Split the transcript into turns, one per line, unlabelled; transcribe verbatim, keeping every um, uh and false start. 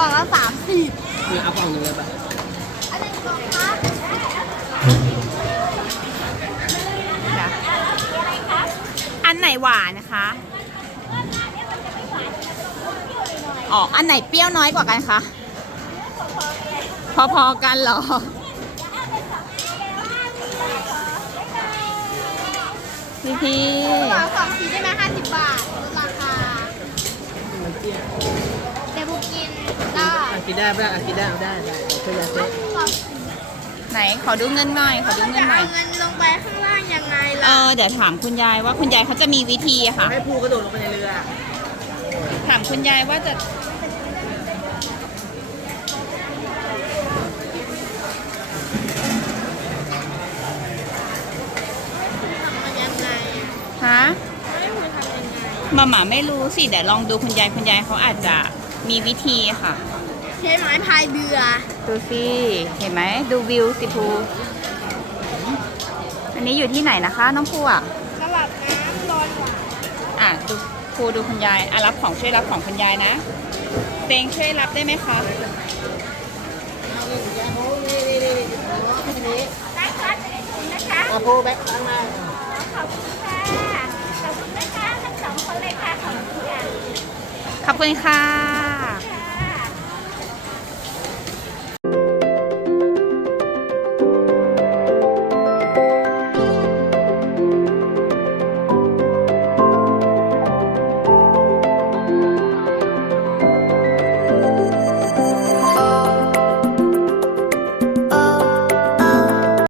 องละสามสิบ
มีเอากล่องหนึ่งเลยแบบ
อันนี้กล่องครับ
อันไหนหวานนะคะ อ๋อ อันไหนเปรี้ยวน้อยกว่ากันคะ พอๆกันเหรอ พี่พี่
ขอสองชิ้นได้ไหมห้าสิบบาทลดราคา
มันเปรี้ยว
เดบุกินได้
อ่ะกินได้ไม่ได้อ่ะกินได้เอาได้ได้เอาช่วยยาเซ่
ไหนขอดูเงินหน่อย ขอดูเงิ
จะ
นหน่
เอา
อย
เงินลงไปข้างล่างยังไง
เอ
ล่ะ
อ เดี๋ยวถามคุณยายว่าคุณยายเขาจะมีวิธีอะค่ะ
ให้ผู้กระโดดลงไปในเรือ
ถามคุณยายว่าจะ
ทำมันยังไงอะ
ฮะ
ไม่ควรทำยังไง
มาหมาไม่รู้สิ เดี๋ยวลองดูคุณยายคุณยายเขาอาจจะมีวิธีค่ะ
ใช้ไม้พายเรือ
ดูสิเห็นไหมดูวิวสิภูอันนี้อยู่ที่ไหนนะคะ น้องภูอ่ะ
ตลาดน้ำร้อนหวาน
อ่ะดูภูดูคุณยายอ่ะรับของช่วยรับของคุณยายนะเตงช่วยรับได้ไหมคะ
เอาเลยยาโพนี่นี่นี่โอ้แค่นี้
ได้ครับนะคะ
อาโพแบ็คตั้งมา
ขอบคุณค่ะ ขอบคุณนะคะทั้งสองคนเลยค่ะ ขอบคุณค่ะ
ขอบคุณค่ะ